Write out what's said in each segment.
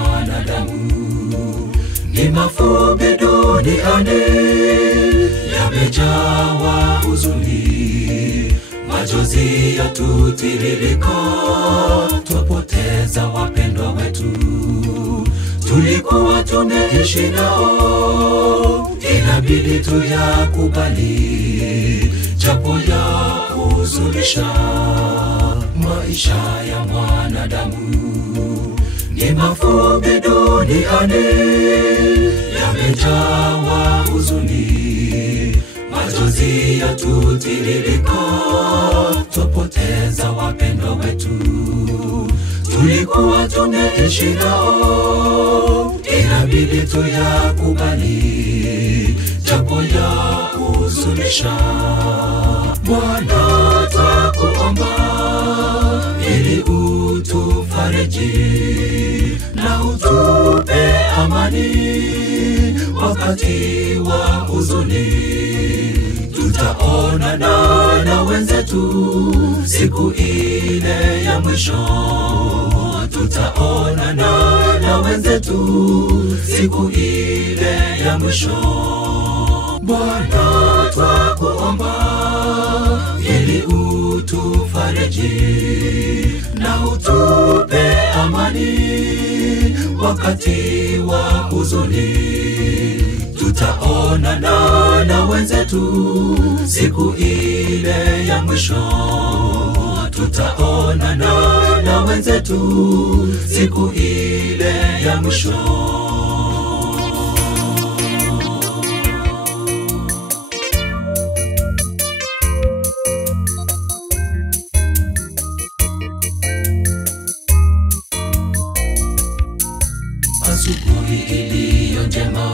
mwanadamu ni mafupi duniani, yamejawa huzuni, machozi yatutiririka, twapoteza wapendwa wetu tulikuwa tumeishi nao, inabidi tuyakubali japo ya huzunisha. Maisha ya mwanadamu ni mafupi duniani, yamejawa huzuni, machozi yatutiririka, twapoteza wapendwa wetu tulikuwa tumeishi nao, inabidi tuyakubali japo ya huzunisha. Bwana twakuomba ili utufariji na utupe amani wakati wa huzuni. Tutaonana na wenzetu siku ile ya mwisho, tutaonana na wenzetu siku ile ya mwisho. Bwana twakuomba ili utufariji na utupe amani wakati wa huzuni. Tutaonana na wenzetu siku ile ya mwisho, tutaonana na wenzetu siku ile ya mwisho. Asubuhi iliyo njema,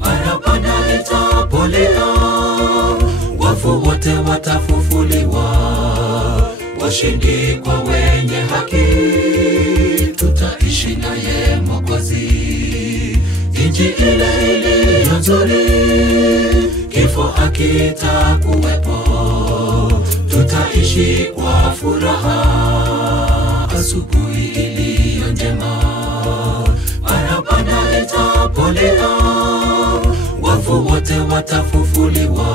parapanda itapolea, wafu wote watafufuliwa, washindi kwa wenye haki, tutaishi naye Mwokozi. Nchi ile iliyo nzuri, kifo hakitakuwepo, tutaishi kwa furaha. Asubuhi iliyo njema, parapanda itapolea, wafu wote watafufuliwa,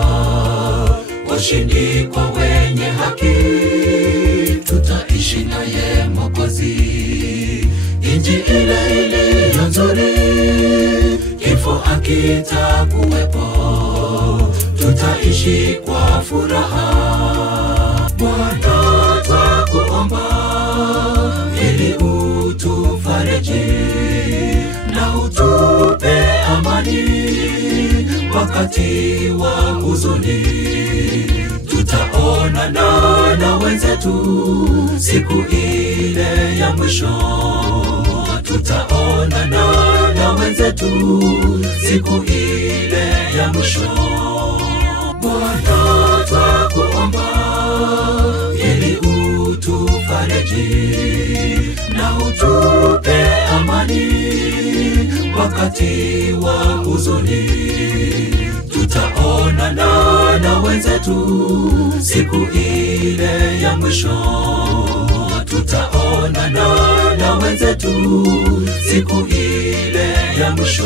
washindi kwa wenye haki, tutaishi naye Mwokozi. Nchi ile iliyo nzuri, kifo hakitakuwepo, tutaishi kwa furaha. Bwana twakuomba ili utufariji na utupe amani wakati wa huzuni. Tutaonana na wenzetu siku ile ya mwisho, tutaonana na wenzetu siku ile ya mwisho. Bwana twakuomba ili utufariji na utupe amani wakati wa huzuni. Tutaonana na wenzetu siku ile ya mwisho, tutaonana na wenzetu siku ile ya mwisho.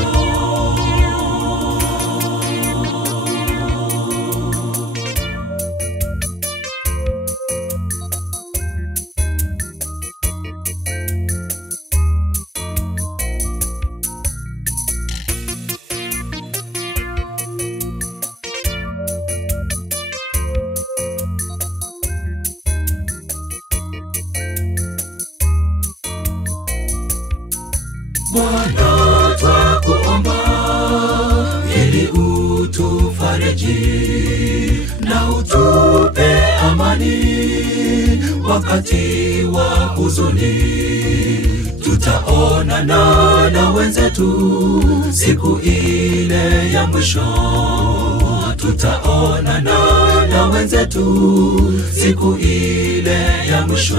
Bwana twakuomba ili utufariji na utupe amani wakati wa huzuni. Tutaonana na wenzetu siku ile ya mwisho, tutaonana na wenzetu siku ile ya mwisho.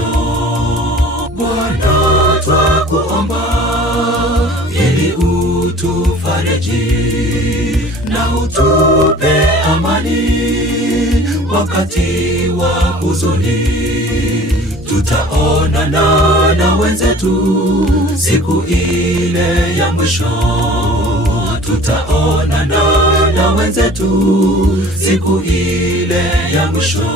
Bwana twakuomba ili utufariji na utupe amani wakati wa huzuni. tutaonana na wenzetu siku ile ya mwisho. Tutaonana na wenzetu siku ile ya mwisho.